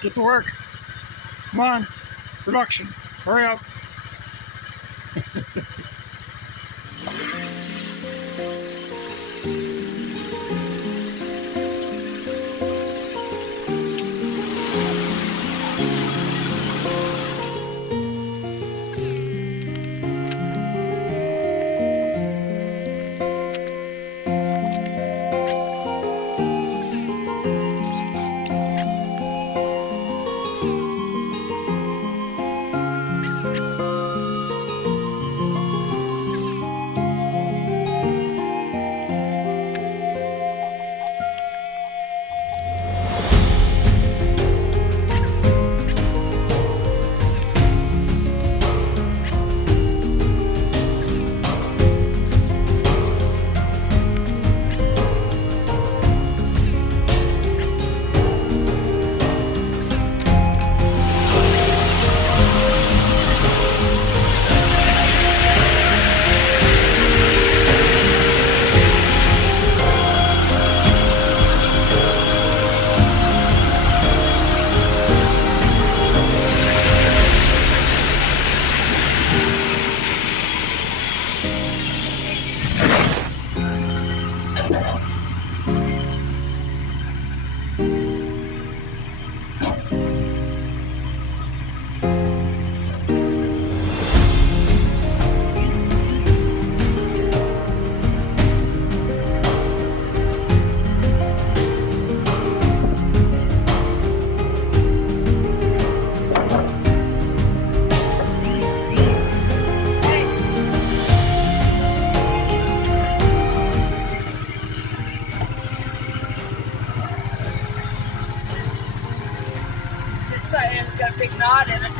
Get to work. Come on. Production. Hurry up. It's got a big knot in it.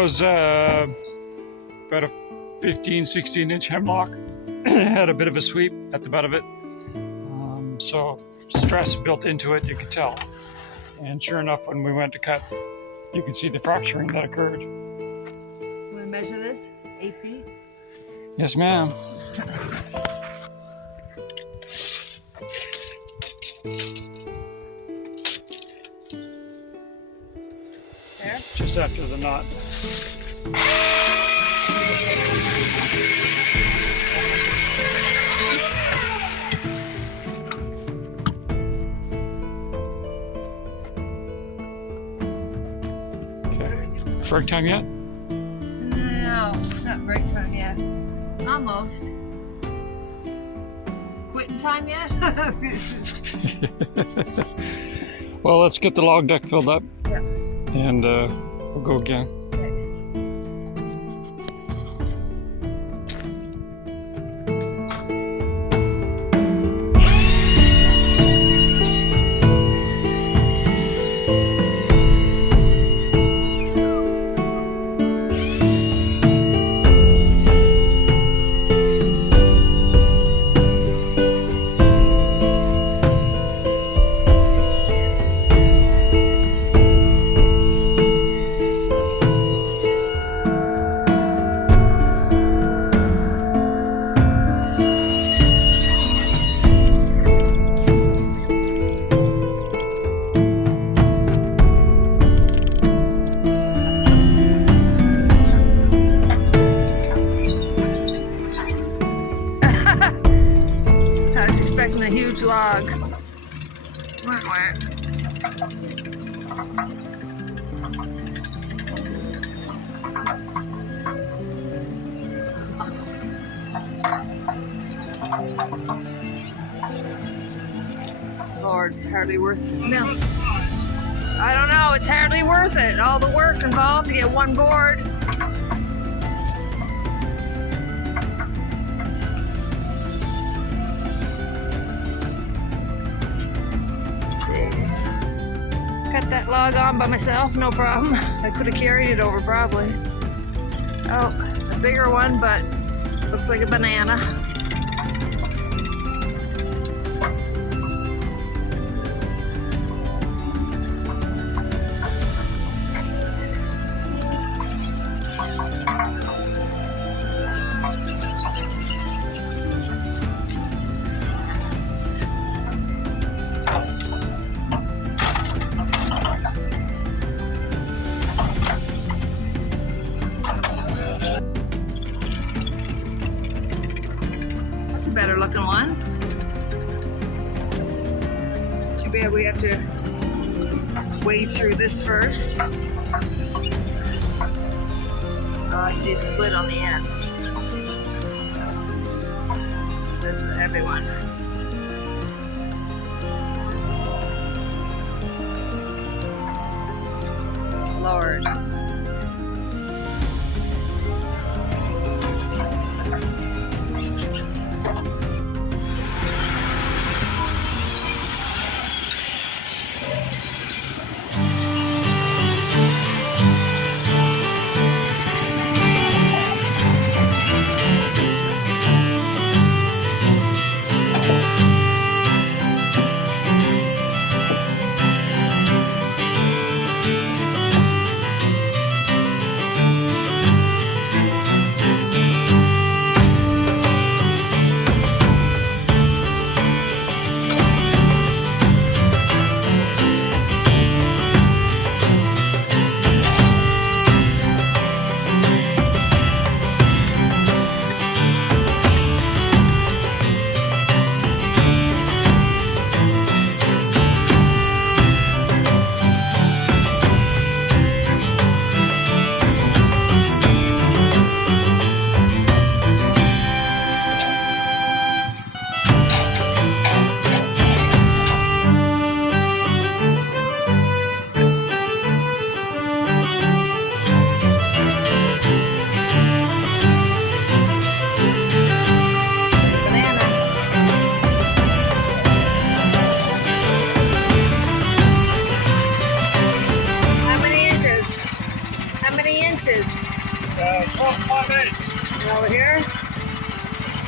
was about a 15, 16-inch hemlock. Had a bit of a sweep at the butt of it. So stress built into it, you could tell. And sure enough, when we went to cut, you could see the fracturing that occurred. Want to measure this? 8 feet? Yes, ma'am. There? Just after the knot. Break time yet? No, not break time yet. Almost. It's quitting time yet? Well, let's get the log deck filled up. Yeah. And we'll go again. I was expecting a huge log. Where? Lord, it's hardly worth milk. I don't know, it's hardly worth it. All the work involved to get one board. Cut that log on by myself, no problem. I could have carried it over probably. Oh, a bigger one, but looks like a banana. Better looking one. Too bad we have to wade through this first. Oh, I see a split on the end. That's a heavy one. Lord. Over here,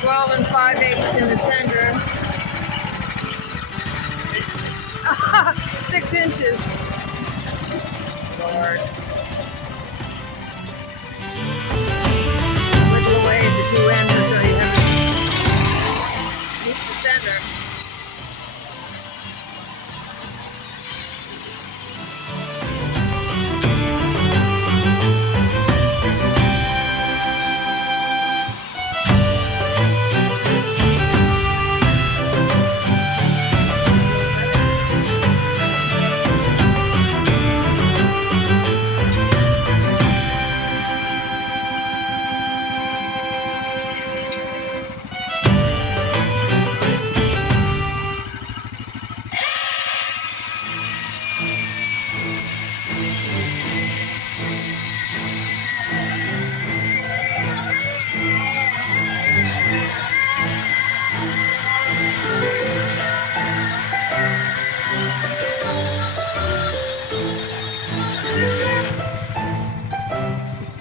12 and 5/8 in the center. 6 inches. Lord. Wiggle away at the two ends until you have reach the center.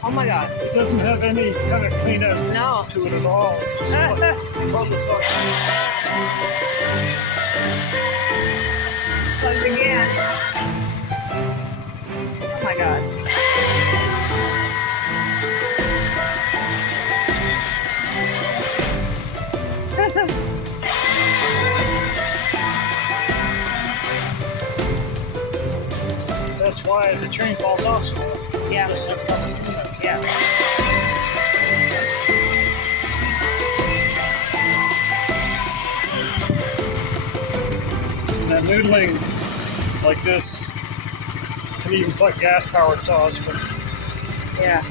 Oh my God. It doesn't have any kind of cleanup No. to it at all. Just Plugged again. Oh my God. That's why the train falls off so well. Yeah. Doesn't have proper cleanup. Yeah. That noodling like this can even put gas-powered saws, but Yeah.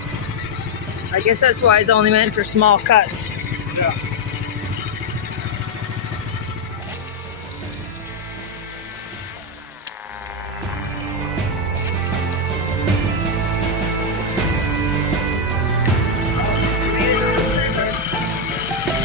I guess that's why it's only meant for small cuts. yeah. Made it to the center.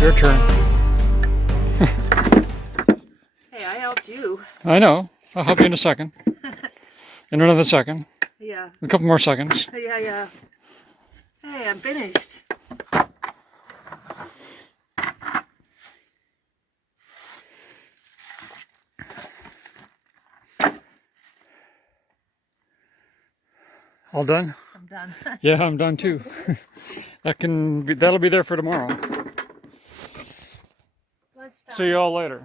Your turn. Hey, I helped you. I know. I'll help you in a second. In another second. Yeah. A couple more seconds. Yeah, yeah. Hey, I'm finished. All done? I'm done. Yeah, I'm done too. That'll be there for tomorrow. Lunchtime. See you all later.